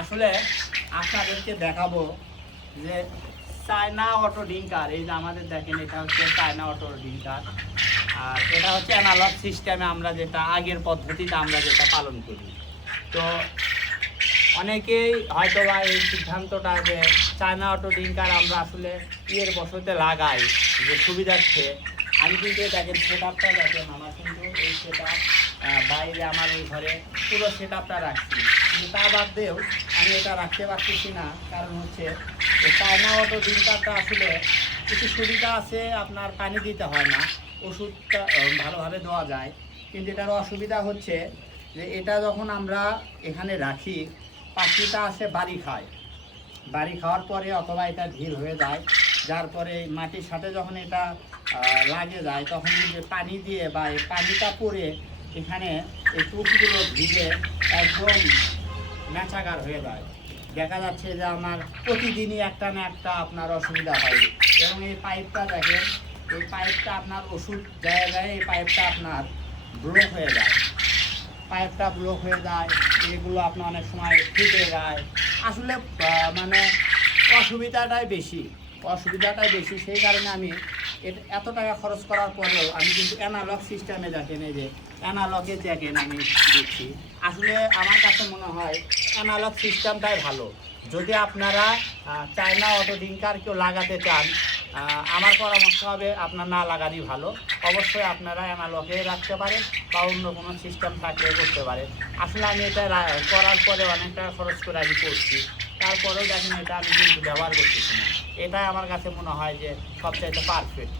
আসলে আপনাদেরকে দেখাবো যে চায়না অটো ডিঙ্কার। এই যে আমাদের দেখেন, এটা হচ্ছে চায়না অটো ডিঙ্কার, আর এটা হচ্ছে অ্যানালগ সিস্টেমে আমরা যেটা আগের পদ্ধতিতে আমরা যেটা পালন করি। তো অনেকেই হয়তো বা এই সিদ্ধান্তটা যে চায়না অটো ডিঙ্কার আমরা আসলে ইয়ের বসতে লাগাই যে সুবিধার্থে। আমি কিন্তু দেখেন সেট আপটা দেখেন, আমার কিন্তু এই সেট আপ বাইরে আমার ওই ঘরে পুরো সেট আপটা রাখছি, কিন্তু তা বাদ দিয়েও আমি এটা রাখতে পারতেছি না। কারণ হচ্ছে এই চায়না অটো ডিঙ্কারটা আসলে কিছু সুবিধা আছে, আপনার পানি দিতে হয় না, ওষুধটা ভালোভাবে দেওয়া যায়। কিন্তু এটার অসুবিধা হচ্ছে যে এটা যখন আমরা এখানে রাখি, পাখিটা আসে বাড়ি খায়, বাড়ি খাওয়ার পরে অথবা এটা ঢিল হয়ে যায়, যার পরে মাটির সাথে যখন এটা লাগে যায়, তখন কিন্তু পানি দিয়ে বা এই পানিটা পরে এখানে এই টুকগুলো ভিজে একদম ম্যাচাগার হয়ে যায়। দেখা যাচ্ছে যে আমার প্রতিদিনই একটা না একটা আপনার অসুবিধা হয়। এবং এই পাইপটা দেখেন, এই পাইপটা আপনার ওষুধ দেয় দেয়, এই পাইপটা আপনার ব্লক হয়ে যায়, পাইপটা ব্লক হয়ে যায়, এগুলো আপনার অনেক সময় ফেটে যায়। আসলে মানে অসুবিধাটাই বেশি, অসুবিধাটাই বেশি। সেই কারণে আমি এত টাকা খরচ করার পরেও আমি কিন্তু অ্যানালগ সিস্টেমে দেখেন, এই যে অ্যানালগে দেখেন আমি দিচ্ছি। আসলে আমার কাছে মনে হয় অ্যানালগ সিস্টেমটাই ভালো। যদি আপনারা চায়না অটো ডিঙ্কার কেউ লাগাতে চান, আমার পরামর্শ হবে আপনার না লাগানই ভালো। অবশ্যই আপনারা অ্যানালগে রাখতে পারেন বা অন্য কোনো সিস্টেম থাকলে করতে পারেন। আসলে আমি এটা করার পরে অনেক টাকা খরচ করে আমি করছি, তারপরেও দেখেন এটা আমি কিন্তু ব্যবহার করতেছি না। এটাই আমার কাছে মনে হয় যে সবচাইতে পারফেক্ট।